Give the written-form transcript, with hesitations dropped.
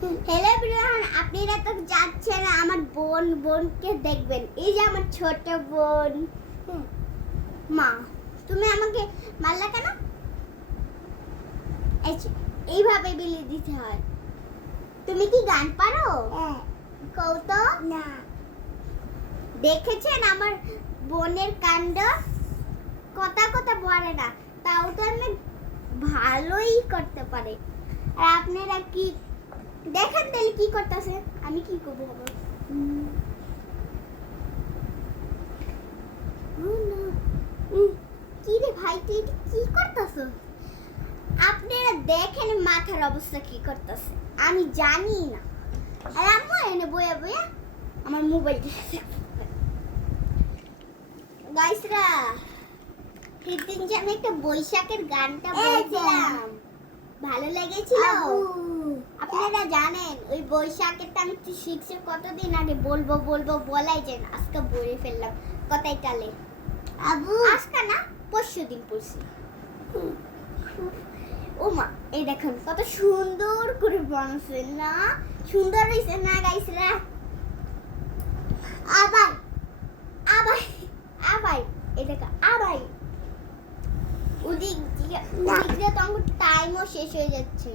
Hello everyone, আপনারা তো যাচ্ছেন আমার বোনকে দেখবেন। এই যে আমার ছোট বোন। মা, তুমি আমাকে মারলা কেন? এইভাবে বিলি দিতে হয়। তুমি কি গান পারো? কও তো। না। দেখেছেন আমার বোনের কাণ্ড? কথা কথা বলে না, তাও তো আমি ভালোই করতে পারে। আর আপনারা কি দেখেন তাহলে কি করতেছে? আমি কি করবো আবার? কি রে ভাই, তুই এটা কি করতেছ? আপনারা দেখেন মাথার অবস্থা কি করতেছে, আমি জানি না। আর আম্মু এনে বইয়া বইয়া আমার মোবাইলটা গাইসরা, সেদিন যে আমি একটা বৈশাখের গানটা বলছিলাম, ভালো লেগেছিল? আপনারা জানেন ওই বৈশাখেরটা আমি শিখছি কতদিন আগে, বলবো বলবো বলাই যায় না, আজকে বলে ফেললাম কথাই কালে। আবু আজকে না, পরশু দিন পড়ছি। ও মা, এই দেখুন কত সুন্দর করে বানাচ্ছে না? সুন্দর হয়েছে না গাইসরা? আবার আবার আবার এই দেখো, আবার ওদিক দিয়ে তো আমার টাইমও শেষ হয়ে যাচ্ছে।